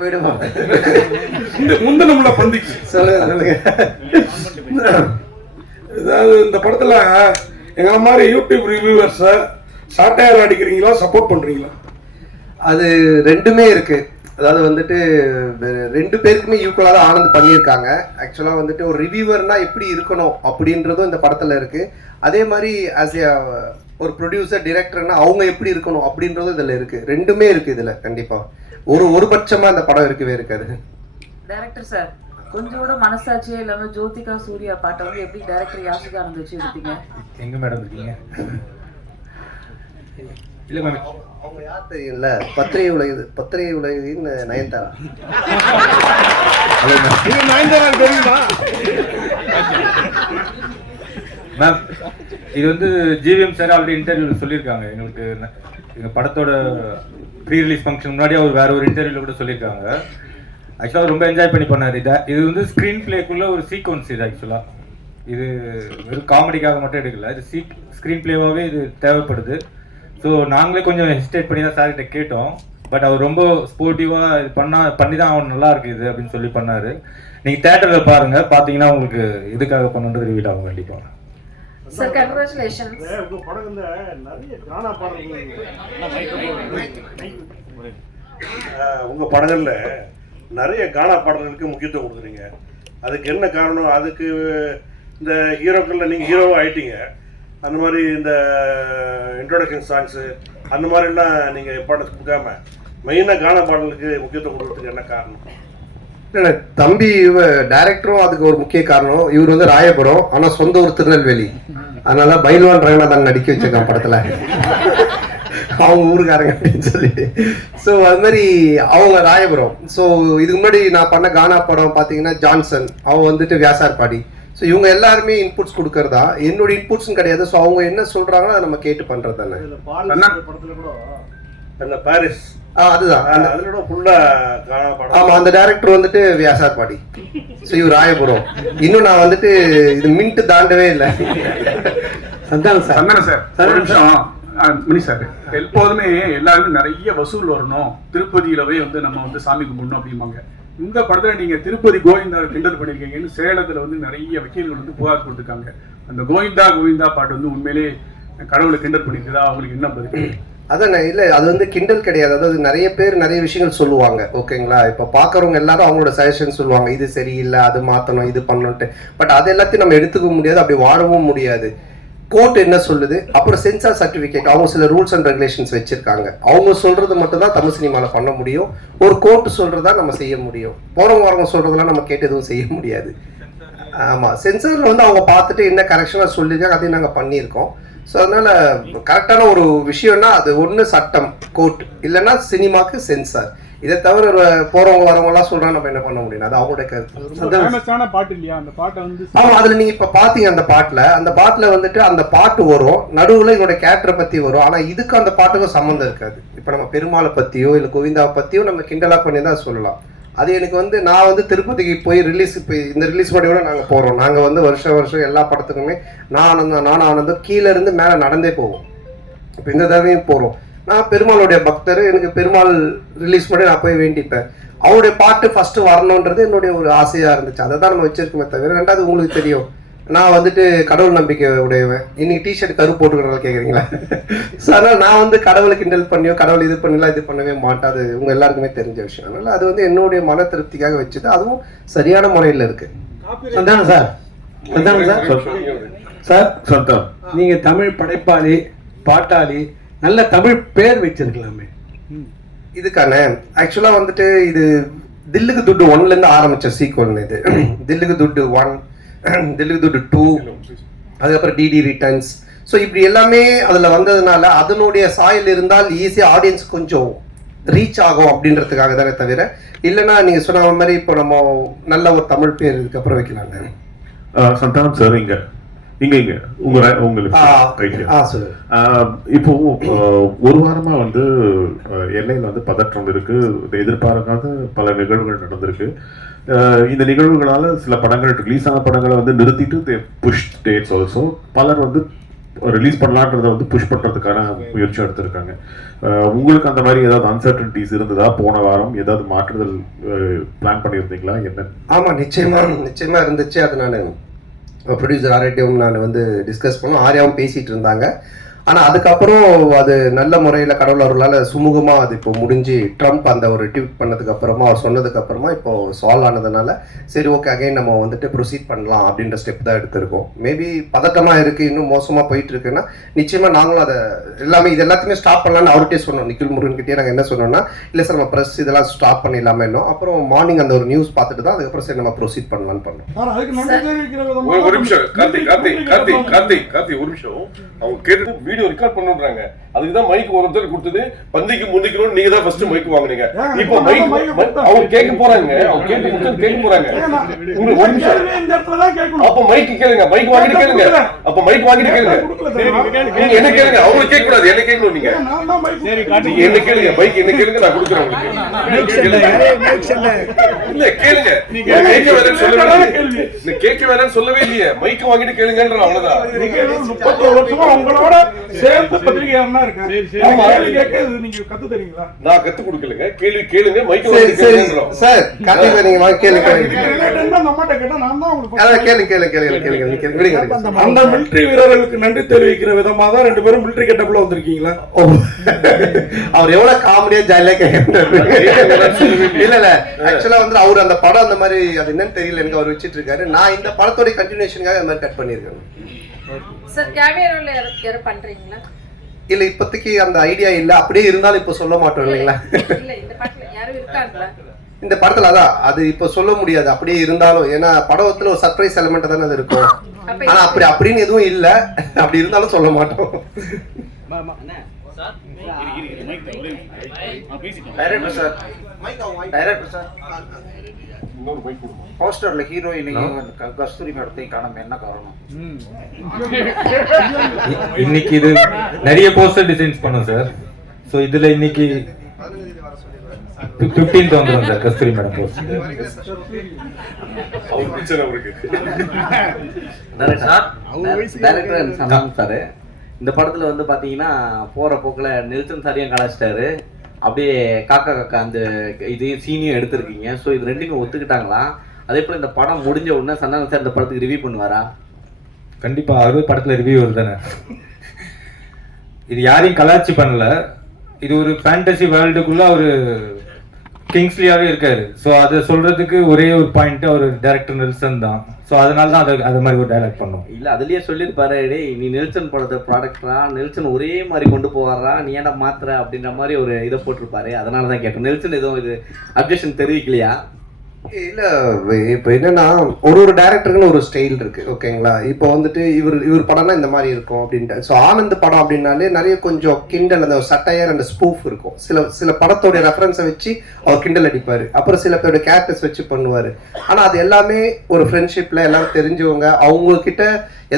போயிடுமா இந்த முந்தனமுள்ள பந்திக்கு. சொல்லுங்க சொல்லுங்க. அதாவது இந்த படத்துல எங்களை மாதிரி யூடியூப் ரிவ்யூவர்ஸை சாட்டையார் அடிக்கிறீங்களா சப்போர்ட் பண்றீங்களா? அது ரெண்டுமே இருக்கு. அதாவது வந்துட்டு ரெண்டு பேருக்குமே ஈக்குவலாக தான் ஆனந்த் பண்ணியிருக்காங்க. ஆக்சுவலாக வந்துட்டு ஒரு ரிவ்யூவர்னா எப்படி இருக்கணும் அப்படின்றதும் இந்த படத்தில் இருக்கு. அதே மாதிரி ஆஸ் ஏ ஒரு ப்ரொடியூசர் டிரெக்டர்னா அவங்க எப்படி இருக்கணும் அப்படின்றதும் இதில் இருக்கு. ரெண்டுமே இருக்கு இதில் கண்டிப்பாக ஒரு ஒரு பட்சமாக இந்த படம் இருக்கவே இருக்காது. டைரக்டர் சார் கொஞ்சம் கூட மனசாட்சியே இல்லாம ஜோதிகா சூர்யா பாட்டை வந்து எப்படி டைரக்டர் யாசிகா ஆனந்த் வச்சு எடுத்தீங்க? எங்க மேடம் இருக்கீங்க? இல்ல மேம் அவங்க யார் தெரியும்ல பத்திரிகை உலகுது பத்திரிகை உலகின்னு நயன்தாரா? மேம் இது வந்து ஜிவிஎம் சார் ஆல்ரெடி இன்டர்வியூல சொல்லியிருக்காங்க. எங்களுக்கு எங்கள் படத்தோட ப்ரீ ரிலீஸ் ஃபங்க்ஷன் முன்னாடி அவர் வேற ஒரு இன்டர்வியூல கூட சொல்லியிருக்காங்க. ஆக்சுவலாக அவர் ரொம்ப என்ஜாய் பண்ணி பண்ணார். இதை இது வந்து ஸ்க்ரீன் பிளேக்குள்ள ஒரு சீக்வன்ஸ் இது ஆக்சுவலாக இது வெறும் காமெடிக்காக மட்டும் எடுக்கல. இது சீ ஸ்க்ரீன் பிளேவாகவே இது தேவைப்படுது. ஸோ நாங்களே கொஞ்சம் ஹெசிடேட் பண்ணி தான் சார்கிட்ட கேட்டோம். பட் அவர் ரொம்ப ஸ்போர்ட்டிவாக இது பண்ணா பண்ணி தான் அவன் நல்லா இருக்கு இது அப்படின்னு சொல்லி பண்ணார். நீங்கள் தேட்டரில் பாருங்கள் பார்த்தீங்கன்னா உங்களுக்கு இதுக்காக பண்ணுன்றது ரிவீல் ஆகும் கண்டிப்பாக சார் கங்க்ராச்சுலேஷன்ஸ் உங்க படங்கள்ல நிறைய காணா பாடல்கள் உங்க படங்கள்ல நிறைய கானா பாடல்களுக்கு முக்கியத்துவம் கொடுக்குறீங்க. அதுக்கு என்ன காரணம்? அதுக்கு இந்த ஹீரோக்கள்ல நீங்க ஹீரோவா ஆயிட்டீங்க. அந்த மாதிரி இந்த இன்ட்ரோடக்ஷன் சாங்ஸு அந்த மாதிரிலாம் நீங்க இம்பார்ட்டன்ஸ் கொடுக்காம மெயினாக கானா பாடலுக்கு முக்கியத்துவம் கொடுக்கறதுக்கு என்ன காரணம்? தம்பி இவ டைரக்டரும் அதுக்கு ஒரு முக்கிய காரணம். இவர் வந்து ராயபுரம் ஆனா சொந்த ஊர் திருநெல்வேலி. அதனால பைல்வான் ரங்கநாதன் நடிக்க வச்சிருக்கான் படத்துல. அவங்க ஊருக்காரங்க அப்படின்னு சொல்லிட்டு ஸோ அது மாதிரி அவங்க ராயபுரம். ஸோ இதுக்கு முன்னாடி நான் பண்ண கானா படம் பார்த்தீங்கன்னா ஜான்சன். அவன் வந்துட்டு வியாசார்பாடி. ஸோ இவங்க எல்லாருமே இன்புட்ஸ் கொடுக்கறதா? என்னோட இன்புட்ஸும் கிடையாது. ஸோ அவங்க என்ன சொல்றாங்களோ அதை நம்ம கேட்டு பண்றது தானே இந்த பாடல் படத்துல கூட அந்த பாரிஸ். அதுதான். அந்த அதில் கூட ஃபுல்லா ஆமா அந்த டைரக்டர் வந்துட்டு வியாசார்பாடி ஸோ இவர் ராயபுரம். இன்னும் நான் வந்துட்டு இது மின்ட் தாண்டவே இல்லை. சந்தானம் சார். சந்தன சார். ஒரு நிமிஷம். மணி சார். எப்போதுமே எல்லாருமே நிறைய வசூல் வரணும். திருப்பதியிலவே வந்து நம்ம வந்து சாமி கும்பிடணும் அப்படிம்பாங்க. இந்த படத்துல நீங்க திருப்பதி கோவிந்தா கிண்டல் பண்ணிருக்கீங்கன்னு சேலத்துல வந்து நிறைய வக்கீல்கள் வந்து புகார் கொடுத்துருக்காங்க. அந்த கோவிந்தா கோவிந்தா பாட்டு வந்து உண்மையிலேயே கடவுளை கிண்டல் பண்ணிருக்குதா? அவங்களுக்கு என்ன பதில்? அதான் இல்லை அது வந்து கிண்டல் கிடையாது. அதாவது நிறைய பேர் நிறைய விஷயங்கள் சொல்லுவாங்க. ஓகேங்களா இப்போ பார்க்குறவங்க எல்லாரும் அவங்களோட சஜஷன் சொல்லுவாங்க. இது சரியில்லை அது மாற்றணும் இது பண்ணணுன்ட்டு பட் அது எல்லாத்தையும் நம்ம எடுத்துக்க முடியாது அப்படி வாழவும் முடியாது. கோர்ட் என்ன சொல்லுது? அப்புறம் சென்சார் சர்டிஃபிகேட் அவங்க சில ரூல்ஸ் அண்ட் ரெகுலேஷன்ஸ் வச்சிருக்காங்க. அவங்க சொல்றது மட்டும் தான் தமிழ் சினிமாவில் பண்ண முடியும். ஒரு கோர்ட் சொல்றதா நம்ம செய்ய முடியும். போறவங்க வரவங்க சொல்றதெல்லாம் நம்ம கேட்டு எதுவும் செய்ய முடியாது. ஆமா சென்சார்ல வந்து அவங்க பார்த்துட்டு என்ன கரெக்ஷனாக சொல்லியிருக்காங்க அதையும் நாங்கள் பண்ணியிருக்கோம். ஸோ அதனால கரெக்டான ஒரு விஷயம்னா அது ஒன்று சட்டம் கோர்ட் இல்லைன்னா சினிமாக்கு சென்சார் இதை தவிர போறவங்க வரவங்க எல்லாம் சொல்றாங்க நம்ம என்ன பண்ண முடியும்? அது அவங்களுடைய கருத்து. பாட்டு இல்லையா? அந்த பாட்டை வந்து ஆமா அதுல நீங்க இப்ப பாத்தீங்க அந்த பாட்டுல. அந்த பாட்டுல வந்துட்டு அந்த பாட்டு வரும். நடுவுல என்னோட கேரக்டரை பத்தி வரும். ஆனா இதுக்கு அந்த பாட்டுக்கும் சம்மந்தம் இருக்காது. இப்ப நம்ம பெருமாளை பத்தியோ இல்ல கோவிந்தாவை பத்தியோ நம்ம கிண்டலா பண்ணி தான் சொல்லலாம். அது எனக்கு வந்து நான் வந்து திருப்பதிக்கு போய் ரிலீஸ் இப்போ இந்த ரிலீஸ் கூட நாங்கள் போகிறோம் நாங்கள் வந்து வருஷம் வருஷம் எல்லா படத்துக்குமே நான் ஆனந்தம் நான் ஆனந்தம் கீழே இருந்து மேலே நடந்தே போவோம். இப்போ இந்த தடவையும் போகிறோம் நான் பெருமாளுடைய பக்தர் எனக்கு பெருமாள் ரிலீஸ் பண்ணி நான் போய் வேண்டிப்பேன். அவருடைய பாட்டு ஃபஸ்ட்டு வரணுன்றது என்னுடைய ஒரு ஆசையாக இருந்துச்சு. அதை தான் நம்ம வச்சுருக்கோமே தவிர ரெண்டாவது உங்களுக்கு தெரியும். நான் வந்துட்டு கடவுள் நம்பிக்கை உடையவன். இன்னைக்கு டிஷர்ட் கரு போட்டுக்கிறனால கேட்குறீங்களா ஸோ அதனால் நான் வந்து கடவுளை கிண்டல் பண்ணியோ கடவுள் இது பண்ணலாம் இது பண்ணவே மாட்டேன் அது உங்க எல்லாருக்குமே தெரிஞ்ச விஷயம். அதனால அது வந்து என்னுடைய மன திருப்திக்காக வச்சது அதுவும் சரியான முறையில் இருக்கு. Santhanam sir? Santhanam sir? Sir Santha நீங்க தமிழ் படைப்பாளி பாட்டாளி நல்ல தமிழ் பேர் வச்சிருக்கலாமே. இதுக்கான ஆக்சுவலா வந்துட்டு இது தில்லுக்கு துட்டு ஒன்ல இருந்து ஆரம்பிச்ச சீக்வல் இது. தில்லுக்கு துட்டு ஒன் தில்லுக்கு துட்டு டூ அதுக்கப்புறம் டிடி ரிட்டர்ன்ஸ் ஸோ இப்படி எல்லாமே அதில் வந்ததுனால அதனுடைய சாயல் இருந்தால் ஈஸியாக ஆடியன்ஸ் கொஞ்சம் ரீச் ஆகும் அப்படின்றதுக்காக தானே தவிர இல்லைன்னா நீங்கள் சொன்ன மாதிரி இப்போ நம்ம நல்ல ஒரு தமிழ் பேர் இதுக்கப்புறம் வைக்கலாங்க சந்தானம் சார் இங்க. இங்க இங்க. உங்க உங்களுக்கு இப்போ ஒரு வாரமா வந்து எல்லையில வந்து பதற்றம் இருக்கு. எதிர்பாராத பல நிகழ்வுகள் நடந்திருக்கு. இந்த நிகழ்வுகளால் சில படங்கள் ரிலீஸ் ஆன படங்களை வந்து நிறுத்திட்டு புஷ் டேட்ஸ் ஆல்சோ பலர் வந்து ரிலீஸ் பண்ணலான்றதை வந்து புஷ் பண்ணுறதுக்கான முயற்சி எடுத்திருக்காங்க. உங்களுக்கு அந்த மாதிரி ஏதாவது அன்சர்டன்டிஸ் இருந்ததா? போன வாரம் ஏதாவது மாற்றுதல் பிளான் பண்ணியிருந்தீங்களா? என்ன? ஆமாம் நிச்சயமாக நிச்சயமாக இருந்துச்சு. அது நான் ப்ரொடியூசர் ஆர்ஐடியும் நான் வந்து டிஸ்கஸ் பண்ணோம். ஆர்யாவும் பேசிகிட்டு இருந்தாங்க. ஆனா அதுக்கப்புறம் அது நல்ல முறையில் கடவுள் அருளால் சுமூகமா அது இப்போ முடிஞ்சு ட்ரம்ப் அந்த ஒரு ட்வீட் பண்ணதுக்கு அப்புறமா அவர் சொன்னதுக்கு அப்புறமா இப்போ சால்வ் ஆனதுனால சரி ஓகே அகைன் நம்ம வந்துட்டு ப்ரொசீட் பண்ணலாம் அப்படின்ற ஸ்டெப் தான் எடுத்திருக்கோம். மேபி பதட்டமா இருக்கு இன்னும் மோசமா போயிட்டு இருக்குன்னா நிச்சயமா நாங்களும் அதை எல்லாமே இது எல்லாத்தையுமே ஸ்டாப் பண்ணலாம்னு அவர்கிட்டயே சொன்னோம். நிக்கில் முருகன் கிட்டே நாங்கள் என்ன சொன்னோம்னா இல்லை சார் நம்ம ப்ரெஸ் இதெல்லாம் ஸ்டாப் பண்ணிடலாமே இன்னும் அப்புறம் மார்னிங் அந்த ஒரு நியூஸ் பார்த்துட்டு தான் அதுக்கப்புறம் சரி நம்ம ப்ரொசீட் பண்ணலாம்னு பண்ணோம். ஒரு நிமிஷம். கார்த்திக் கார்த்திக் கார்த்திக் கார்த்திக் கார்த்திக் ஒரு நிமிஷம். அவங்க கேட்டு வீடியோ ரெக்கார்ட் பண்ணுன்றாங்க. அதுக்கு தான் மைக் ஒருத்தர் கொடுத்தது பந்திக்கு முந்திக்கணும் நீங்க தான் ஃபர்ஸ்ட் மைக் வாங்குனீங்க. இப்போ மைக். அவங்க கேட்க போறாங்க. அவங்க கேட்டு கொடுத்தது கேட்க போறாங்க. உங்களுக்கு ஒரு நிமிஷம். கேள்வி இந்த இடத்துல தான் கேட்கணும். அப்ப மைக் கேளுங்க. மைக் வாங்கிட்டு கேளுங்க. அப்ப மைக் வாங்கிட்டு கேளுங்க. நீங்க என்ன கேளுங்க? அவங்களுக்கு கேட்க கூடாது. என்ன கேட்கணும் நீங்க? நீங்க என்ன கேளுங்க? மைக் என்ன கேளுங்க? நான் கொடுக்குறேன் உங்களுக்கு. இல்ல கேளுங்க. கேட்க வேணாம்னு சொல்லவே. இந்த கேட்க வேணாம்னு சொல்லவே இல்லையே. மைக் வாங்கிட்டு கேளுங்கன்ற அவ்வளவுதான். நீங்க முப்பத்தோரு வருஷமா உங்களோட சேர்ந்து பத்திரிகையாளனா இருக்கேன். கேள்வி கேட்க நீங்க கத்து தரீங்களா? நான் கத்து கொடுக்கலங்க. கேள்வி கேளுங்க மைக் சரி சரி. சார் கார்த்திக் நீங்க வாங்க கேளுங்க அந்த மிலிட்டரி வீரர்களுக்கு நன்றி தெரிவிக்கிற விதமா தான் ரெண்டு பேரும் மிலிட்டரி கெட்டப்ல வந்திருக்கீங்களா. அவர் எவ்வளவு காமெடியா ஜாலியா கேட்கிறாரு இல்ல இல்ல. ஆக்சுவலா வந்து அவர் அந்த படம் அந்த மாதிரி அது என்னன்னு தெரியல எனக்கு அவர் வச்சிட்டு இருக்காரு. நான் இந்த படத்தோட கண்டினியூஷனுக்காக அந்த மாதிரி கட் பண்ணிருக்கேன் சார் கேவியரோல யாரும் பண்றீங்களா? இல்ல இப்போதைக்கு அந்த ஐடியா இல்ல. அப்படியே இருந்தாலும் இப்ப சொல்ல மாட்டோம் இல்லைங்களா? இல்ல இந்த பாட்டுல யாரும் இருக்காங்களா? இந்த படத்துல அதான். அது இப்ப சொல்ல முடியாது. அப்படியே இருந்தாலும். ஏன்னா படத்துல ஒரு சர்ப்ரைஸ் எலிமெண்ட் தானே அது இருக்கும். ஆனா அப்படி அப்படின்னு எதுவும் இல்ல. அப்படி இருந்தாலும் சொல்ல மாட்டோம். போஸ்டர்ல ஹீரோயினையும் கஸ்தூரி மேடத்தையும் காணாம என்ன காரணம்? இன்னைக்கு இது நிறைய போஸ்டர் டிசைன்ஸ் பண்ணோம் சார் ஸோ இதுல இன்னைக்கு ஃபிஃப்டீன்த் வந்துடும் சார் கஸ்தூரி மேடம் போஸ்டர் அவருக்கு. சார். இந்த படத்துல வந்து பாத்தீங்கன்னா போற போக்குல நெல்சன் சாரியும் கலாச்சிட்டாரு அப்படியே காக்கா காக்கா அந்த இது சீனியும் எடுத்திருக்கீங்க. ஸோ இது ரெண்டுமே ஒத்துக்கிட்டாங்களா? அதே போல இந்த படம் முடிஞ்ச உடனே சந்தானம் சார் இந்த படத்துக்கு ரிவ்யூ பண்ணுவாரா? கண்டிப்பா அவரு படத்துல ரிவ்யூ வருதானே இது யாரையும் கலாச்சி பண்ணல. இது ஒரு ஃபேண்டசி வேர்ல்டுக்குள்ள ஒரு கிங்ஸ்லியாவே இருக்காரு. ஸோ அதை சொல்றதுக்கு ஒரே ஒரு பாயிண்ட் அவர் டேரக்டர் நெல்சன் தான். ஸோ அதனால தான் அதை அது மாதிரி ஒரு டைலாக் பண்ணோம். இல்லை அதுலயே சொல்லியிருப்பாரு டேய் நீ நெல்சன் படத்தை ப்ராடக்டரா நெல்சன் ஒரே மாதிரி கொண்டு போவாரா? நீ ஏன்டா மாத்துற? அப்படின்ற மாதிரி ஒரு இதை போட்டிருப்பாரு. அதனால தான் கேட்டோம். நெல்சன் எதுவும் இது அப்ஜெக்ஷன் தெரிவிக்கலையா? இல்ல இப்போ என்னன்னா ஒரு ஒரு டேரக்டருக்குன்னு ஒரு ஸ்டைல் இருக்கு ஓகேங்களா இப்போ வந்துட்டு இவர் இவர் படம்னா இந்த மாதிரி இருக்கும் அப்படின்ட்டு. ஸோ ஆனந்த் படம் அப்படின்னாலே நிறைய கொஞ்சம் கிண்டல் அந்த சட்டையர் அந்த ஸ்பூஃப் இருக்கும். சில சில படத்தோட ரெஃபரன்ஸை வச்சு அவர் கிண்டல் அடிப்பாரு. அப்புறம் சில பேருடைய கேரக்டர்ஸ் வச்சு பண்ணுவாரு. ஆனா அது எல்லாமே ஒரு ஃப்ரெண்ட்ஷிப்ல எல்லாரும் தெரிஞ்சவங்க அவங்க கிட்ட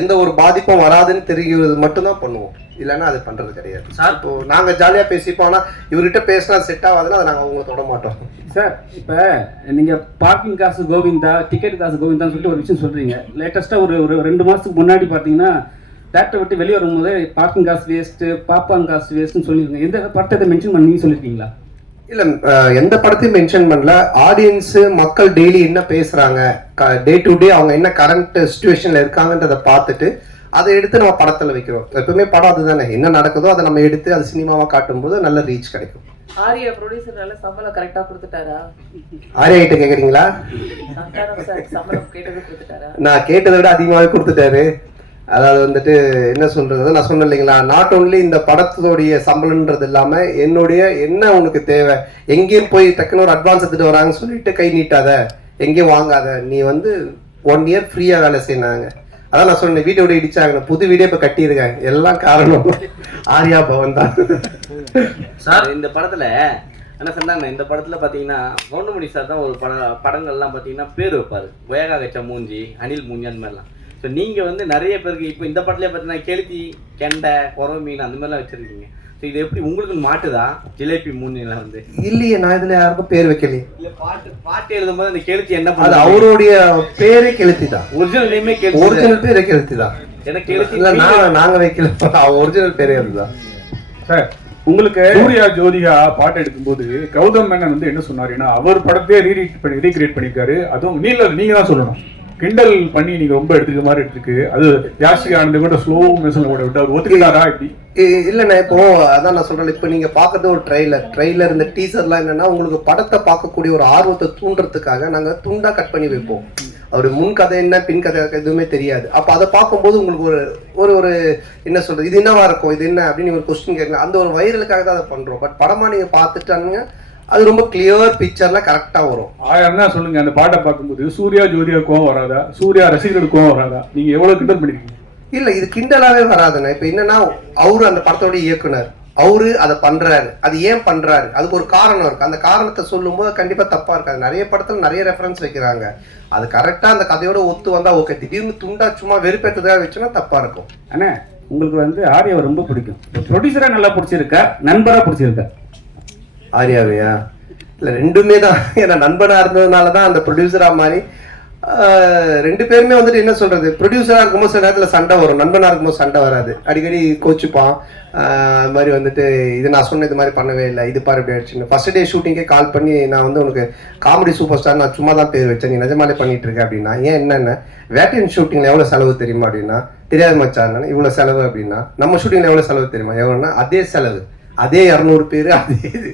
எந்த ஒரு பாதிப்பும் வராதுன்னு தெரிகிறது மட்டும்தான் பண்ணுவோம். இல்லைன்னா அது பண்றது கிடையாது. இப்போ நாங்க ஜாலியா பேசிப்போம். ஆனா இவர்கிட்ட பேசினா செட் ஆகாதுன்னா அதை நாங்க அவங்க தொட மாட்டோம். சார் இப்போ நீங்கள் பார்க்கிங் காசு கோவிந்தா டிக்கெட் காசு கோவிந்தான்னு சொல்லிட்டு ஒரு விஷயம் சொல்கிறீங்க லேட்டஸ்ட்டாக ஒரு ஒரு ரெண்டு மாதத்துக்கு முன்னாடி பார்த்தீங்கன்னா தேட்டரை விட்டு வெளியே வரும்போது பார்க்கிங் காசு வேஸ்ட்டு பாப்கார்ன் காசு வேஸ்ட்டுன்னு சொல்லியிருக்கீங்க. எந்த படத்தை மென்ஷன் பண்ணி நீங்கள் சொல்லியிருக்கீங்களா இல்ல எந்த படத்தையும் மென்ஷன் பண்ணல. ஆடியன்ஸ் மக்கள் டெய்லி என்ன பேசுறாங்க? டே டு டே அவங்க என்ன கரண்ட் சுச்சுவேஷன்ல இருக்காங்கன்றத பார்த்துட்டு அதை எடுத்து நம்ம படத்துல வைக்கிறோம். எப்பவுமே படம் அதுதானே. என்ன நடக்குதோ அதை நம்ம எடுத்து அது சினிமாவா காட்டும்போது நல்ல ரீச் கிடைக்கும். ஆரியா ப்ரொடியூசர்னால சம்பளம் கரெக்டா கொடுத்துட்டாரா? ஆரியா கிட்ட கேக்குறீங்களா? நான் கேட்டதை விட அதிகமாகவே கொடுத்துட்டாரு. அதாவது வந்துட்டு என்ன சொல்றது? நான் சொன்னேன் இல்லைங்களா? நாட் ஓன்லி இந்த படத்தோடைய சம்பளம்ன்றது இல்லாம என்னுடைய என்ன உனக்கு தேவை? எங்கேயும் போய் டக்குன்னு ஒரு அட்வான்ஸ் எடுத்துட்டு வராங்கன்னு சொல்லிட்டு கை நீட்டாத எங்கேயும் வாங்காத. நீ வந்து ஒன் இயர் ஃப்ரீயா வேலை செய்யினாங்க அதான் நான் சொன்னேன் வீட்டை விட இடிச்சாங்க. புது வீடே இப்ப கட்டியிருக்காங்க. எல்லாம் காரணம் ஆர்யா பவன் தான். சார் இந்த படத்துல என்ன சொன்னாங்க? இந்த படத்துல பாத்தீங்கன்னா கவுண்டமணி சார் தான் ஒரு பட படங்கள்லாம் பாத்தீங்கன்னா பேர் வைப்பாரு. ஒயகா கச்ச மூஞ்சி அனில் மூஞ்சி அந்த மாதிரிலாம். ஸோ நீங்க வந்து நிறைய பேருக்கு இப்போ இந்த படத்துல பாத்தீங்கன்னா கெளுத்தி கெண்டை குறவை மீன் அந்த மாதிரிலாம் வச்சிருக்கீங்க. இது எப்படி உங்களுக்கு மாட்டுதா? ஜிலேபி மூஞ்சிலாம் வந்து இல்லையே நான் இதுல யாருக்கும் பேர் வைக்கலையே. இல்ல பாட்டு பாட்டு எழுதும்போது அந்த கெளுத்தி என்ன அது பண்ணுது? அவருடைய பேரே கெளுத்தி தான் ஒரிஜினல் நேமே கெளுத்தி ஒரிஜினல் பேரே கெளுத்தி தான் எனக்கு எழுதி இல்ல நான் நாங்க வைக்கல. ஒரிஜினல் பேரே அதுதான் சார் உங்களுக்கு சூர்யா ஜோதிகா பாட்டு எடுக்கும்போது கௌதம் மேனன் வந்து என்ன சொன்னாருன்னா அவர் படத்தையே ரீரீட் பண்ணி ரீக்ரியேட் பண்ணியிருக்காரு. அதுவும் நீல நீங்க தான் சொல்லணும். கிண்டல் பண்ணி நீங்க ரொம்ப எடுத்துக்க மாதிரி எடுத்துக்கு அது யாஷிகா ஆனந்த கூட ஸ்லோ மிஷன்ல கூட விட்டு அவர் ஒத்துக்கிட்டாரா இப்படி இல்லைண்ணா இப்போ அதான் நான் சொல்றேன். இப்போ நீங்க பார்க்கறது ஒரு ட்ரைலர் ட்ரெய்லர் இந்த டீசர்லாம் என்னன்னா உங்களுக்கு படத்தை பார்க்கக்கூடிய ஒரு ஆர்வத்தை தூண்டுறதுக்காக நாங்க துண்டா கட் பண்ணி வைப்போம். அவர் முன் கதை என்ன பின் கதை எதுவுமே தெரியாது. அப்போ அதை பார்க்கும்போது உங்களுக்கு ஒரு ஒரு ஒரு என்ன சொல்றது? இது என்னவா இருக்கும்? இது என்ன அப்படின்னு ஒரு கொஸ்டின் கேட்கலாம் அந்த ஒரு வைரலுக்காக தான் அதை பண்றோம். பட் படமா நீங்க பார்த்துட்டானுங்க அது ரொம்ப கிளியர் பிக்சர்ல கரெக்டா வரும். ஆயிரம் தான் சொல்லுங்க? அந்த பாட்டை பார்க்கும்போது சூர்யா ஜோதிகா கோவம் வராதா? சூர்யா ரசிகர்களுக்கு கோவம் வராதா? நீங்க எவ்வளவு கிண்டல் பண்ணிருக்கீங்க? இல்ல இது கிண்டலாவே வராதுண்ணே. இப்ப என்னன்னா அவரு அந்த படத்தோட இயக்குனர். அவரு அதை பண்றாரு. அது ஏன் பண்றாரு? அதுக்கு ஒரு காரணம் இருக்கு. அந்த காரணத்தை சொல்லும்போது கண்டிப்பா தப்பா இருக்காது நிறைய படத்துல நிறைய ரெஃபரன்ஸ் வைக்கிறாங்க. அது கரெக்டா அந்த கதையோட ஒத்து வந்தா ஓகே திடீர்னு துண்டா சும்மா வெறுப்பேற்றதாக வச்சுன்னா தப்பா இருக்கும். அண்ணே உங்களுக்கு வந்து ஆர்யாவை ரொம்ப பிடிக்கும். ப்ரொடியூசரா நல்லா பிடிச்சிருக்கா நண்பரா பிடிச்சிருக்கா. ஆர்யாவையா? இல்ல ரெண்டுமே தான். ஏன்னா நண்பனா இருந்ததுனால தான் அந்த ப்ரொடியூசரா மாதிரி ரெண்டு பேருமே வந்துட்டு என்ன சொல்றது? ப்ரொடியூசரா இருக்கும்போது சில நேரத்தில் சண்டை வரும். நண்பனா இருக்கும்போது சண்டை வராது. அடிக்கடி கோச்சுப்பான். அது மாதிரி வந்துட்டு இது நான் சொன்ன இது மாதிரி பண்ணவே இல்லை. இது பாரு இப்படி ஆயிடுச்சுன்னு. ஃபர்ஸ்ட் டே ஷூட்டிங்கே கால் பண்ணி நான் வந்து உனக்கு காமெடி சூப்பர் ஸ்டார் நான் சும்மா தான் பேர் வச்சேன். நீ நிஜமாலே பண்ணிட்டு இருக்க அப்படின்னா ஏன் என்னென்ன? வேட்டையன் ஷூட்டிங்ல எவ்வளோ செலவு தெரியுமா அப்படின்னா தெரியாது மச்சான். இவ்வளோ செலவு அப்படின்னா நம்ம ஷூட்டிங்ல எவ்வளோ செலவு தெரியுமா? எவ்வளோன்னா அதே செலவு. அதே இரநூறு பேர் அதே இது.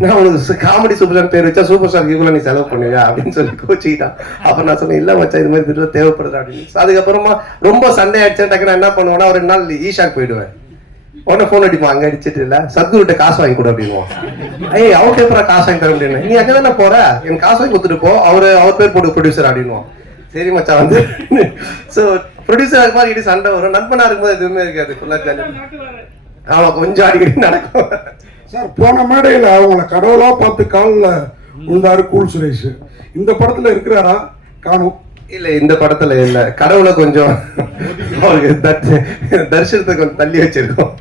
நான் உனக்கு காமெடி சூப்பர் ஸ்டார் பேர் வச்சா சூப்பர் ஸ்டார் இவ்வளோ நீ செலவு பண்ணுவியா அப்படின்னு சொல்லி கோச்சிக்கிட்டான். அப்புறம் நான் சொன்னேன் இல்லை மச்சான் இது மாதிரி திட்டம் தேவைப்படுது அப்படின்னு அதுக்கப்புறமா ரொம்ப சண்டை ஆயிடுச்சு டக்கு நான் என்ன பண்ணுவேன்னா ஒரு நாள் ஈஷாக்கு போயிடுவேன். உடனே ஃபோன் அடிப்பான் அங்கே அடிச்சிட்டு இல்லை சத்குருட்ட காசு வாங்கி கொடு அப்படின்வான் ஏய் அவருக்கு எப்பறம் காசு வாங்கி தர முடியும் நீ அங்கே தானே போற? எனக்கு காசு வாங்கி கொடுத்துட்டு போ அவர் அவர் பேர் போட்டு ப்ரொடியூசர் அப்படின்வான் சரி மச்சான் வந்து ஸோ ப்ரொடியூசர் போது இடி சண்டை வரும். நண்பனா இருக்கும்போது எதுவுமே இருக்காது. ஃபுல்லாக ஜாலி ஆமா கொஞ்சம் அடிக்கடி நடக்கும். சார் போன மேடையில் அவங்கள கடவுளா பார்த்து காலில் விழுந்தாரு கூல் சுரேஷ். இந்த படத்துல இருக்கிறாரா? காணும் இல்ல இந்த படத்துல இல்ல. கடவுளை கொஞ்சம் அவருக்கு தரிசனத்தை கொஞ்சம் தள்ளி வச்சிருக்கோம்.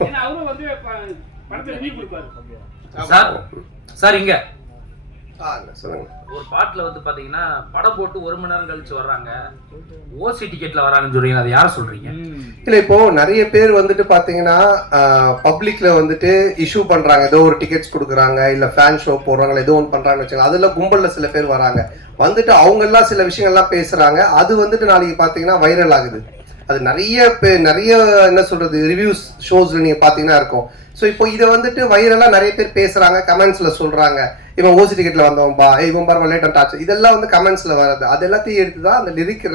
சார் சார் இங்க. ஒரு பாட்டுல வந்து பாத்தீங்கன்னா படம் போட்டு ஒரு மணி நேரம் கழிச்சு வர்றாங்க. ஓசி டிக்கெட்ல வராங்கன்னு சொல்றீங்க அதை யார சொல்றீங்க? இல்ல இப்போ நிறைய பேர் வந்துட்டு பாத்தீங்கன்னா பப்ளிக்ல வந்துட்டு இஷ்யூ பண்றாங்க. ஏதோ ஒரு டிக்கெட்ஸ் கொடுக்குறாங்க இல்ல ஃபேன் ஷோ போடுறாங்க ஏதோ ஒன்று பண்றாங்கன்னு வச்சுக்கோங்க. அதுல கும்பல்ல சில பேர் வராங்க. வந்துட்டு அவங்க எல்லாம் சில விஷயங்கள்லாம் பேசுறாங்க. அது வந்துட்டு நாளைக்கு பாத்தீங்கன்னா வைரல் ஆகுது. அது நிறைய பே- நிறைய என்ன சொல்றது ரிவ்யூஸ் ஷோஸ்ல நீங்க பாத்தீங்கன்னா இருக்கும். ஸோ இப்போ இதை வந்துட்டு வைரலா நிறைய பேர் பேசுறாங்க கமெண்ட்ஸ்ல சொல்றாங்க. இவன் ஓசி டிக்கெட்ல வந்தவன் பா. ஏய், இவன் பாரு லேட் டாச் இதெல்லாம் வந்து கமெண்ட்ஸ்ல வர்றது. அது எல்லாத்தையும் எடுத்து தான் அந்த லிரிக்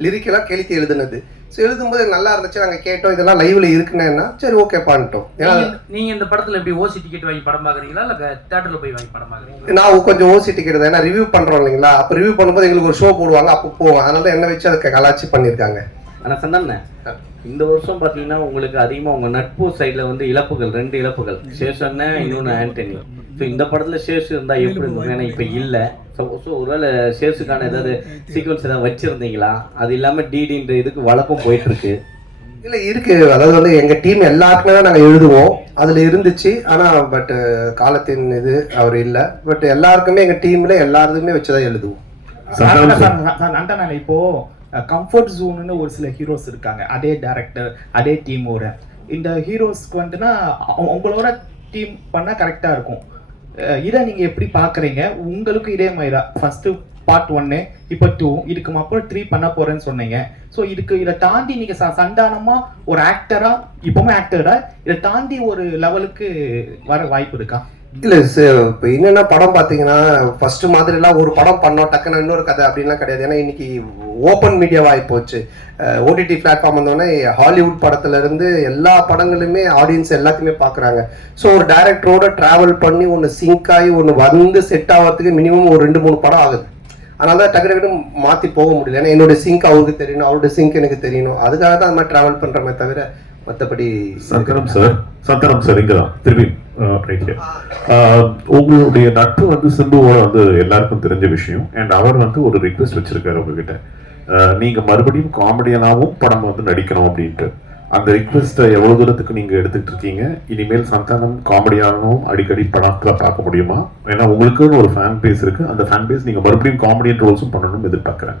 லிரிக்கெல்லாம் கெளுத்தி எழுதுனது. ஸோ எழுதும்போது நல்லா இருந்துச்சு. நாங்க கேட்டோம் இதெல்லாம் லைவ்ல இருக்குன்னா சரி ஓகே பண்ணிட்டோம் ஏன்னா நீங்க- நீங்க இந்த படத்துல எப்படி ஓசி டிக்கெட் வாங்கி படம் பாக்குறீங்களா? இல்ல தியேட்டர்ல போய் வாங்கி படம் பாக்குறீங்களா? நான் கொஞ்சம் ஓசி டிக்கெட் தான். ஏன்னா ரிவ்யூ பண்றோம் இல்லைங்களா? அப்போ ரிவ்யூ பண்ணும்போது எங்களுக்கு ஒரு ஷோ போடுவாங்க அப்போ போவோம். அதனால தான் என்ன வச்சு அதுக்கு கலாச்சி பண்ணியிருக்காங்க. ஆனா சந்தானே இந்த வருஷம் பாத்தீங்கன்னா உங்களுக்கு அதிகமா உங்க நட்பு சைடுல வந்து இழப்புகள் ரெண்டு இழப்புகள். சேஷன்னு இன்னொன்னு ஆண்டனி. ஸோ இந்த படத்துல சேஷு இருந்தா எப்படி ஏன்னா இப்ப இல்ல. ஸோ ஒருவேளை சேஷுக்கான ஏதாவது சீக்வன்ஸ் ஏதாவது வச்சிருந்தீங்களா? அது இல்லாம டிடின்ற இதுக்கு வழக்கம் போயிட்டு இருக்கு இல்ல இருக்கு. அதாவது வந்து எங்க டீம் எல்லாருக்குமே தான் நாங்க எழுதுவோம். அதுல இருந்துச்சு. ஆனா பட் காலத்தின் இது அவர் இல்ல. பட் எல்லாருக்குமே எங்க டீம்ல எல்லாருமே வச்சுதான் எழுதுவோம். சந்தானம் சார் அண்டா இப்போ கம்ஃபர்ட் ஜோனுன்னு ஒரு சில ஹீரோஸ் இருக்காங்க. அதே டேரக்டர் அதே டீமோட இந்த ஹீரோஸ்க்கு வந்துன்னா அவ- உங்களோட டீம் பண்ணால் கரெக்டாக இருக்கும். இதை நீங்கள் எப்படி பார்க்குறீங்க உங்களுக்கு இதே மாதிரி தான் ஃபஸ்ட்டு பார்ட் ஒன்னு இப்போ டூ இதுக்கு அப்புறம் த்ரீ பண்ண போறேன்னு சொன்னீங்க. ஸோ இதுக்கு இதை தாண்டி நீங்க ச- சந்தானமாக ஒரு ஆக்டரா இப்பவுமே ஆக்டரா இதை தாண்டி ஒரு லெவலுக்கு வர வாய்ப்பு இருக்கா? இல்ல சார் இப்போ என்னென்ன படம் பார்த்தீங்கன்னா ஃபர்ஸ்ட் மாதிரி எல்லாம் ஒரு படம் பண்ணோம் டக்குன்னு இன்னொரு கதை அப்படின்லாம் கிடையாது. ஏன்னா இன்னைக்கு ஓப்பன் மீடியாவா போச்சு. ஓடிடி பிளாட்ஃபார்ம் வந்தோடனே ஹாலிவுட் படத்துல இருந்து எல்லா படங்களுமே ஆடியன்ஸ் எல்லாத்தையுமே பார்க்குறாங்க ஸோ ஒரு டைரக்டரோட டிராவல் பண்ணி ஒன்று சிங்க் ஆகி ஒன்று வந்து செட் ஆகிறதுக்கு மினிமம் ஒரு ரெண்டு மூணு படம் ஆகுது. அதனால தான் டக்கு டக்குனு மாற்றி போக முடியல. ஏன்னா என்னோட சிங்க் அவருக்கு தெரியணும் அவரோட சிங்க் எனக்கு தெரியணும். அதுக்காக தான் அந்த மாதிரி ட்ராவல் பண்ணுறமே தவிர மற்றபடி சத்திரம் சார் சத்திரம் சார் இங்கே தான் திருப்பி உங்களுடைய நட்பு வந்து சிம்புவோட வந்து எல்லாருக்கும் தெரிஞ்ச விஷயம். அண்ட் அவர் வந்து ஒரு ரிக்வெஸ்ட் வச்சிருக்காரு உங்ககிட்ட. நீங்க மறுபடியும் காமெடியனாவும் படம் வந்து நடிக்கணும் அப்படின்ட்டு. அந்த ரிக்வெஸ்ட்டை எவ்வளவு தூரத்துக்கு நீங்க எடுத்துக்கிட்டு இருக்கீங்க? இனிமேல் சந்தானம் காமெடியானவும் அடிக்கடி படத்துல பார்க்க முடியுமா? ஏன்னா உங்களுக்குன்னு ஒரு ஃபேன் பேஸ் இருக்கு. அந்த ஃபேன் பேஸ் நீங்க மறுபடியும் காமெடியன் ரோல்ஸும் பண்ணணும்னு எதிர்பார்க்குறேன்.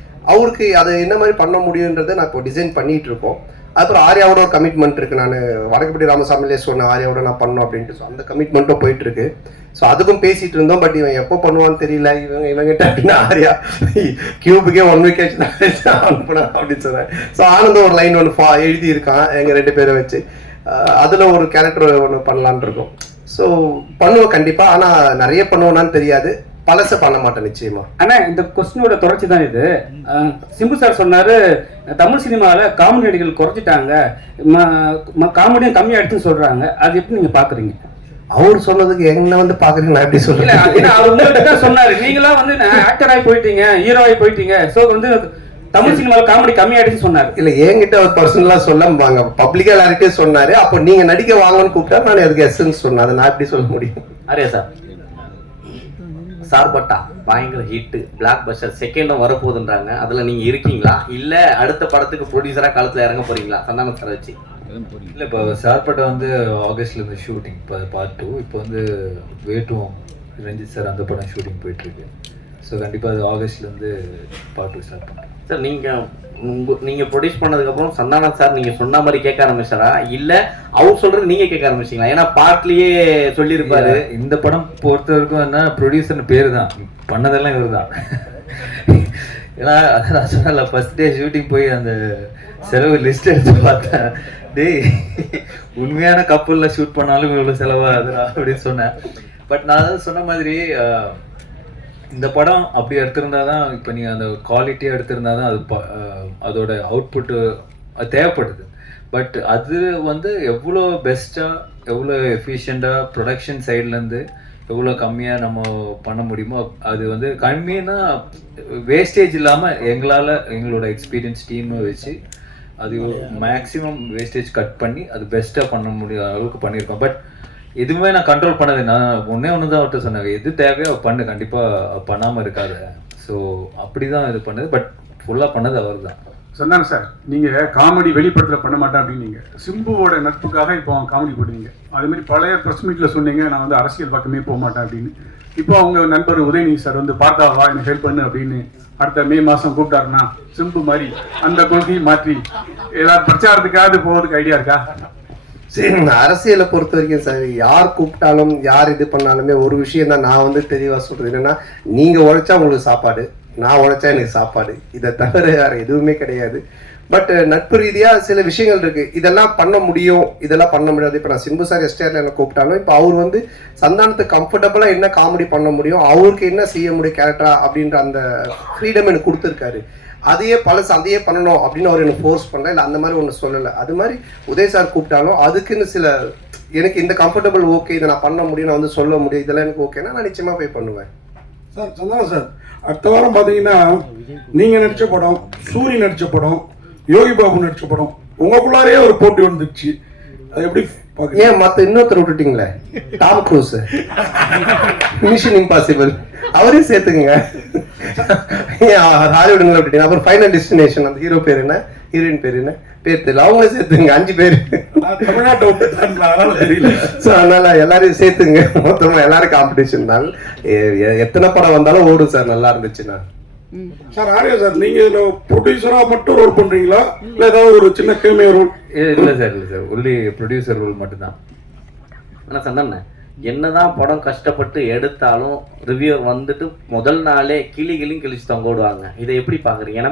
அவருக்கு அதை என்ன மாதிரி பண்ண முடியுன்றதை நான் இப்போ டிசைன் பண்ணிட்டு இருக்கோம் அப்புறம் ஆர்யாவோட ஒரு கமிட்மெண்ட் இருக்கு. நான் வடக்குப்பட்டி ராமசாமிலே சொன்ன ஆர்யாவோட நான் பண்ணணும் அப்படின்ட்டு ஸோ அந்த கமிட்மெண்ட்டும் போயிட்டு இருக்கு ஸோ அதுக்கும் பேசிட்டு இருந்தோம். பட் இவன் எப்போ பண்ணுவான்னு தெரியல. இவங்க இவங்கிட்ட அப்படின்னா ஆர்யா கியூபுக்கே ஒன் வீக் அனுப்புனா அப்படின்னு சொன்னேன் ஸோ ஆனந்தம் ஒரு லைன் ஒன்று எழுதி இருக்கான் எங்கள் ரெண்டு பேரை வச்சு. அதில் அதுல ஒரு கேரக்டர் ஒன்று பண்ணலான்னு இருக்கோம். ஸோ பண்ணுவோம் கண்டிப்பா. ஆனா நிறைய பண்ணுவேனான்னு தெரியாது. பழச பண்ண மாட்டேன் நிச்சயமா. ஆனா இந்த கொஸ்டினோட தொடர்ச்சி தான் இது. சிம்பு சார் சொன்னாரு தமிழ் சினிமாவில் காமெடி நடிகர்கள் குறைச்சிட்டாங்க. காமெடியும் கம்மியாயிடுச்சுன்னு சொல்றாங்க. அது எப்படி நீங்க பாக்குறீங்க? அவர் சொன்னதுக்கு என்ன வந்து பாக்குறீங்க நான் எப்படி சொல்றேன் அவர் சொன்னாரு. நீங்களாம் வந்து ஆக்டர் ஆகி போயிட்டீங்க ஹீரோ ஆகி போயிட்டீங்க. ஸோ வந்து தமிழ் சினிமாவில் காமெடி கம்மியாயிடுச்சுன்னு சொன்னாரு. இல்ல என்கிட்ட அவர் பர்சனலா சொல்ல வாங்க பப்ளிக்கா எல்லார்கிட்டயும் சொன்னாரு. அப்போ நீங்க நடிக்க வாங்கன்னு கூப்பிட்டா நான் அதுக்கு எஸ்ன்னு சொன்னேன். அதை நான் எப்படி சொல்ல முடியும்? அரே சார் சார்பட்டா? பயங்கர ஹிட் பிளாக் பஸ்டர் செகண்டும் வரப்போகுதுன்றாங்க. அதுல நீங்க இருக்கீங்களா? இல்ல அடுத்த படத்துக்கு ப்ரொடியூசரா காலத்துல இறங்க போறீங்களா? சந்தானம் சார் வச்சு. இல்லை இப்போ சார்பட்டை வந்து ஆகஸ்ட்ல இருந்து ஷூட்டிங் இப்போ பார்ட் டூ இப்போ வந்து வேட்டுவோம் ரஞ்சித் சார் அந்த படம் ஷூட்டிங் போயிட்டு இருக்கு. ஸோ கண்டிப்பாக அது ஆகஸ்ட்ல இருந்து பார்ட் டூ ஸ்டார்ட் பண்ணுறோம் சார் நீங்க உங்க நீங்க ப்ரொடியூஸ் பண்ணதுக்கப்புறம் சந்தானம் சார் நீங்க சொன்ன மாதிரி கேட்க ஆரம்பிச்சாரா? இல்ல அவர் சொல்றது நீங்க கேட்க ஆரம்பிச்சிங்களா? ஏன்னா பாட்லயே சொல்லியிருப்பாரு. இந்த படம் பொறுத்த வரைக்கும் என்ன ப்ரொடியூசர்னு பேர் தான் பண்ணதெல்லாம் இவர் தான் ஏன்னா அதான் நான் சொன்னல ஃபர்ஸ்ட் டே ஷூட்டிங் போய் அந்த செலவு லிஸ்ட் எடுத்து பார்த்தேன். டேய் உண்மையான கப்பலில் ஷூட் பண்ணாலும் இவ்வளோ செலவாகுதுடா அப்படின்னு சொன்னேன். பட் நான் அதாவது சொன்ன மாதிரி இந்த படம் அப்படி எடுத்திருந்தா தான் இப்போ நீங்கள் அந்த குவாலிட்டியாக எடுத்திருந்தா தான் அது ப- அதோட அவுட்புட்டு அது தேவைப்படுது. பட் அது வந்து எவ்வளோ பெஸ்ட்டாக எவ்வளோ எஃபிஷியண்ட்டாக ப்ரொடக்ஷன் சைட்லேருந்து எவ்வளோ கம்மியாக நம்ம பண்ண முடியுமோ அது வந்து கம்மின்னா வேஸ்டேஜ் இல்லாமல் எங்களால் எங்களோட எக்ஸ்பீரியன்ஸ் டீமை வச்சு அது மேக்ஸிமம் வேஸ்டேஜ் கட் பண்ணி அது பெஸ்ட்டாக பண்ண முடியாத அளவுக்கு பண்ணியிருக்கோம். பட் எதுவுமே நான் கண்ட்ரோல் பண்ணது நான் ஒன்றே ஒன்று தான் அவர்கிட்ட சொன்னேன். எது தேவையோ பண்ணு. கண்டிப்பாக பண்ணாமல் இருக்காது. ஸோ அப்படி தான் இது பண்ணது. பட் ஃபுல்லாக பண்ணது அவர் தான் சொன்னாங்க சார்? நீங்க காமெடி வெளிப்படத்துல பண்ண மாட்டேன் அப்படின்னீங்க. சிம்புவோட நட்புக்காக இப்போ அவங்க காமெடி போடுவீங்க. அதே மாதிரி பழைய ப்ரெஸ் மீட்ல சொன்னீங்க நான் வந்து அரசியல் பக்கமே போக மாட்டேன் அப்படின்னு. இப்போ அவங்க நண்பர் உதயநிதி சார் வந்து பார்த்தா வா எனக்கு ஹெல்ப் பண்ணு அப்படின்னு அடுத்த மே மாசம் கூப்பிட்டாருன்னா சிம்பு மாதிரி அந்த கொள்கையை மாற்றி ஏதாவது பிரச்சாரத்துக்காவது போவதுக்கு ஐடியா இருக்கா? சரி அரசியலை பொறுத்த வரைக்கும் சார் யார் கூப்பிட்டாலும் யார் இது பண்ணாலுமே ஒரு விஷயம் தான் நான் வந்து தெளிவாக சொல்றது. என்னன்னா நீங்க உழைச்சா உங்களுக்கு சாப்பாடு நான் உழைச்சா எனக்கு சாப்பாடு. இதை தவிர வேற எதுவுமே கிடையாது. பட் நட்பு ரீதியாக சில விஷயங்கள் இருக்கு. இதெல்லாம் பண்ண முடியும். இதெல்லாம் பண்ண முடியாது. இப்போ நான் சிம்பு சார் எஸ்டேரில் என்ன கூப்பிட்டாலும் இப்போ அவர் வந்து சந்தானத்துக்கு கம்ஃபர்டபுளாக என்ன காமெடி பண்ண முடியும்? அவருக்கு என்ன செய்ய முடியும் கேரக்டரா அப்படின்ற அந்த ஃப்ரீடம் எனக்கு கொடுத்துருக்காரு. அதையே பழசு அதையே பண்ணணும் அப்படின்னு அவர் எனக்கு ஃபோர்ஸ் பண்ணல. இல்லை அந்த மாதிரி ஒன்று சொல்லலை. அது மாதிரி உதய் சார் கூப்பிட்டாலும் அதுக்குன்னு சில எனக்கு இந்த கம்ஃபர்டபுள் ஓகே இதை நான் பண்ண முடியும் நான் வந்து சொல்ல முடியும் இதெல்லாம் எனக்கு ஓகேனா நான் நிச்சயமா போய் பண்ணுவேன். சார் சந்தானம் சார் அடுத்த வாரம் பார்த்தீங்கன்னா நீங்க நடிச்ச படம் சூரி நடிச்ச படம் யோகி பாபு நடிச்ச படம் உங்களுக்குள்ளாரே ஒரு போட்டி வந்துச்சு. அது எப்படி ஏன் மற்ற இன்னொருத்தர் விட்டுட்டீங்களே? டாம் க்ரூஸ் மிஷன் இம்பாசிபிள் அவரையும் சேர்த்துக்குங்க. ஏன் ஹாலிவுட்ல விட்டுட்டீங்க அப்புறம் ஃபைனல் டெஸ்டினேஷன் அந்த ஹீரோ பேர் என்ன? ஹீரோயின் பேர் என்ன? பேர் தெரியல. அவங்களே சேர்த்துங்க அஞ்சு பேர். தெரியல. ஸோ அதனால எல்லாரையும் சேர்த்துங்க. மொத்தமா எல்லாரும் காம்படிஷன் தான். எத்தனை படம் வந்தாலும் ஓடும் சார் நல்லா இருந்துச்சுன்னா. சார் ஆரியா சார் நீங்க இதுல ப்ரொடியூசரா மட்டும் ரோல் பண்றீங்களா? இல்ல ஏதாவது ஒரு சின்ன கேமியோ ரோல் இல்லை சார் இல்லை சார் ஒன்லி ப்ரொடியூசர் ரோல் மட்டும்தான். ஆனா சந்தானே என்னதான் படம் கஷ்டப்பட்டு எடுத்தாலும் ரிவ்யூவர் வந்துட்டு முதல் நாளே கிளி கிளியும் கிழிச்சு தொங்க விடுவாங்க. இதை எப்படி பாக்குறீங்க? ஏன்னா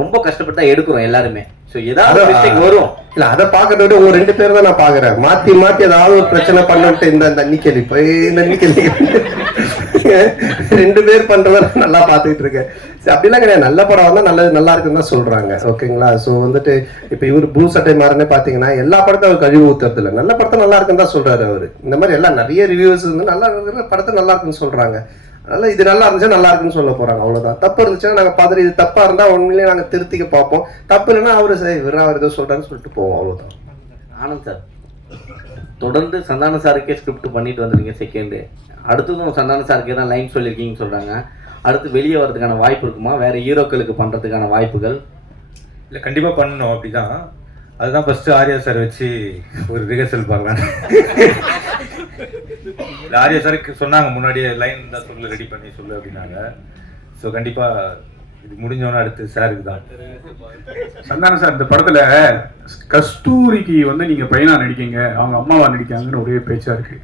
ரொம்ப கஷ்டப்பட்டு தான் எடுக்கிறோம் எல்லாருமே. ஸோ ஏதாவது மிஸ்டேக் வரும். இல்ல அதை பாக்குறத விட உங்க ரெண்டு பேரும் தான் நான் பாக்குறேன். மாத்தி மாத்தி ஏதாவது ஒரு பிரச்சனை பண்ணிட்டு இந்த இந்த நிக்கல் இப்ப இந்த நிக்கல். ரெண்டு பேர் பண்றத நல்லா பாத்துக்கிட்டு இருக்கேன். அப்படிலாம் கிடையாது. நல்ல படம் வந்தா நல்லது நல்லா இருக்குன்னு தான் சொல்றாங்க. ஓகேங்களா? ஸோ வந்துட்டு இப்போ இவர் பூ சட்டை மாறனே பார்த்தீங்கன்னா எல்லா படத்தையும் அவர் கழிவு ஊத்துறது இல்லை நல்ல படத்தை நல்லா இருக்குன்னு தான் சொல்றாரு அவர். இந்த மாதிரி எல்லாம் நிறைய ரிவ்யூஸ் வந்து நல்லா இருக்கிற படத்தை நல்லா இருக்குன்னு சொல்றாங்க. அதனால இது நல்லா இருந்துச்சா நல்லா இருக்குன்னு சொல்ல போறாங்க. அவ்வளவுதான். தப்பு இருந்துச்சுன்னா நாங்க பார்த்துட்டு இது தப்பா இருந்தா உண்மையிலேயே நாங்க திருத்திக்க பார்ப்போம். தப்பு இல்லைன்னா அவரு சரி விரா அவர் ஏதோ சொல்றாருன்னு சொல்லிட்டு போவோம். அவ்வளவுதான். ஆனந்த் சார் தொடர்ந்து சந்தான சாருக்கே ஸ்கிரிப்ட் பண்ணிட்டு வந்திருக்கீங்க செகண்டு அடுத்ததும் சந்தான சாருக்கே தான் லைன் சொல்லியிருக்கீங்கன்னு சொல்கிறாங்க அடுத்து வெளியே வரதுக்கான வாய்ப்பு இருக்குமா? வேற ஹீரோக்களுக்கு பண்ணுறதுக்கான வாய்ப்புகள்? இல்லை கண்டிப்பாக பண்ணணும் அப்படிதான் அதுதான் ஃபர்ஸ்ட் ஆர்யா சார் வச்சு ஒரு ரிஹர்சல் பார்க்கலாம் இல்ல, ஆர்யா சாருக்கு சொன்னாங்க முன்னாடியே லைன் தான் சொல்லு ரெடி பண்ணி சொல்லு அப்படின்னாங்க. ஸோ கண்டிப்பாக இது முடிஞ்சோன்னே அடுத்து சாருக்கு தான். சந்தானம் சார் இந்த படத்துல கஸ்தூரிக்கு வந்து நீங்க பையனா நடிக்கீங்க அவங்க அம்மாவா நடிக்காங்கன்னு ஒரே பேச்சா இருக்கு.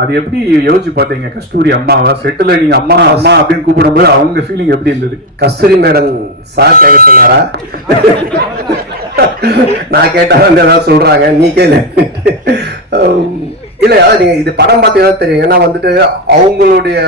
அது எப்படி யோசிச்சு பார்த்தீங்க? கஸ்தூரி அம்மாவா செட்டில் நீங்க அம்மா அம்மா அப்படின்னு கூப்பிடும்போது அவங்க ஃபீலிங் எப்படி இருந்தது? கஸ்தூரி மேடம் சார் கேட்க சொன்னாரா? நான் கேட்டா வந்து ஏதாவது சொல்றாங்க நீ கேளு. இல்லை இல்ல அதாவது நீங்க இது படம் பார்த்தீங்கன்னா தெரியும். ஏன்னா வந்துட்டு அவங்களுடைய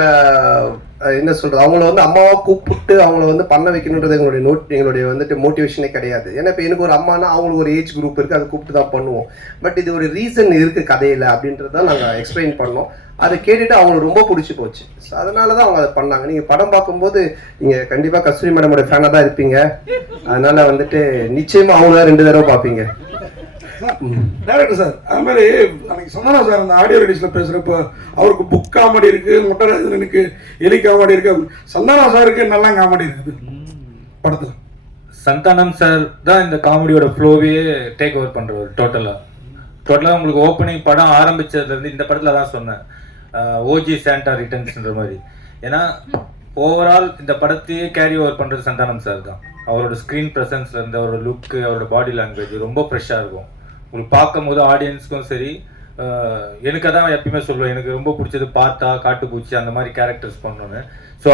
என்ன சொல்றது? அவங்கள வந்து அம்மாவா கூப்பிட்டு அவங்கள வந்து பண்ண வைக்கணுன்றது எங்களுடைய நோட் எங்களுடைய வந்துட்டு மோட்டிவேஷனே கிடையாது. ஏன்னா இப்போ எனக்கு ஒரு அம்மானா அவங்களுக்கு ஒரு ஏஜ் குரூப் இருக்கு அதை கூப்பிட்டு தான் பண்ணுவோம். பட் இது ஒரு ரீசன் இருக்கு கதையில அப்படின்றத தான் நாங்கள் எக்ஸ்பிளைன் பண்ணோம். அதை கேட்டுட்டு அவங்களுக்கு ரொம்ப பிடிச்சி போச்சு. ஸோ அதனால தான் அவங்க அதை பண்ணாங்க. நீங்கள் படம் பார்க்கும்போது நீங்கள் கண்டிப்பாக கஸ்தூரி மேடமோட ஃபேனாக தான் இருப்பீங்க. அதனால வந்துட்டு நிச்சயமா அவங்க ரெண்டு தடவை பார்ப்பீங்க. டேரக்டர் சார் அது மாதிரி அன்னைக்கு சொன்னா சார் அந்த ஆடியோ ரிலீஸ்ல பேசுறப்ப அவருக்கு புக் காமெடி இருக்கு முட்டராஜனுக்கு எலி காமெடி இருக்கு. சந்தானா சாருக்கு நல்லா காமெடி இருக்குது படத்துல. சந்தானம் சார் தான் இந்த காமெடியோட ஃப்ளோவே டேக் ஓவர் பண்ணுறவர் டோட்டலாக டோட்டலாக உங்களுக்கு ஓப்பனிங் படம் ஆரம்பித்ததுலேருந்து இந்த படத்தில் தான் சொன்னேன். ஓஜி சாண்டா ரிட்டர்ன்ஸ்ன்ற மாதிரி. ஏன்னா ஓவரால் இந்த படத்தையே கேரி ஓவர் பண்ணுறது சந்தானம் சார் தான். அவரோட ஸ்க்ரீன் ப்ரெசன்ஸ்லேருந்து அவரோட லுக்கு அவரோட பாடி லாங்குவேஜ் ரொம்ப ஃப்ரெஷ்ஷாக இருக்கும். உங்களுக்கு பார்க்கும் போது ஆடியன்ஸ்க்கும் சரி எனக்கு அதான் எப்பயுமே சொல்லுவேன் எனக்கு ரொம்ப பிடிச்சது பார்த்தா காட்டுப்பூச்சி அந்த மாதிரி கேரக்டர்ஸ் பண்ணணும்னு. ஸோ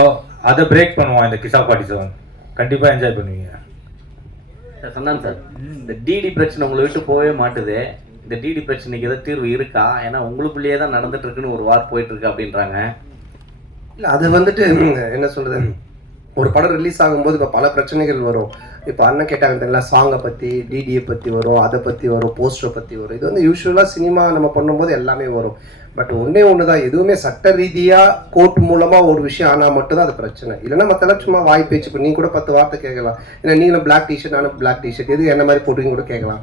அதை பிரேக் பண்ணுவான் இந்த கிசா ஃபார்ட்டி செவன் கண்டிப்பாக என்ஜாய் பண்ணுவீங்க. சந்தானம் சார். இந்த டிடி பிரச்சனை உங்களை விட்டு போகவே மாட்டுது. இந்த டிடி பிரச்சனைக்கு ஏதாவது தீர்வு இருக்கா? ஏன்னா உங்களுக்குள்ளேயே தான் நடந்துட்டு இருக்குன்னு ஒரு வார் போயிட்டு இருக்கு அப்படின்றாங்க. இல்லை அது வந்துட்டு என்ன சொல்றது? ஒரு படம் ரிலீஸ் ஆகும்போது இப்போ பல பிரச்சனைகள் வரும். இப்போ அண்ணன் கேட்டாங்க தெரியல சாங்கை பற்றி டிடியை பற்றி வரும் அதை பற்றி வரும் போஸ்டரை பற்றி வரும். இது வந்து யூஸ்வலாக சினிமா நம்ம பண்ணும்போது எல்லாமே வரும். பட் ஒன்றே ஒன்று தான் எதுவுமே சட்ட ரீதியாக கோர்ட் மூலமாக ஒரு விஷயம் ஆனால் மட்டும்தான் அது பிரச்சனை. இல்லைன்னா மற்றெல்லாம் சும்மா வாய் பேச்சு இப்போ நீ கூட பத்து வார்த்தை கேட்கலாம். இல்லை நீங்களும் பிளாக் டிஷர்ட் நானும் பிளாக் டிஷர்ட் எது என்ன மாதிரி போட்டுங்க கூட கேட்கலாம்.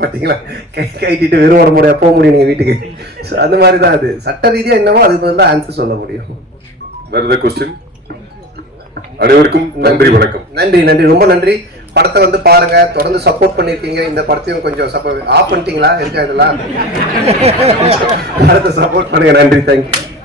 பார்த்தீங்களா கை கைட்டிட்டு வெறும் வர முடியாது போக முடியும் நீங்கள் வீட்டுக்கு. ஸோ அந்த மாதிரி தான் அது. சட்ட ரீதியாக என்னவோ அதுக்கு பதில் தான் ஆன்சர் சொல்ல முடியும். வேறு கொஸ்டின் அனைவருக்கும் நன்றி வணக்கம். நன்றி நன்றி. ரொம்ப நன்றி. படத்தை வந்து பாருங்க. தொடர்ந்து சப்போர்ட் பண்ணிருக்கீங்க. இந்த படத்தையும் கொஞ்சம் சப்போர்ட் ஆஃப் பண்ணிட்டீங்களா? இருக்கா இதெல்லாம்? படத்தை சப்போர்ட் பண்ணுங்க. நன்றி. தேங்க்யூ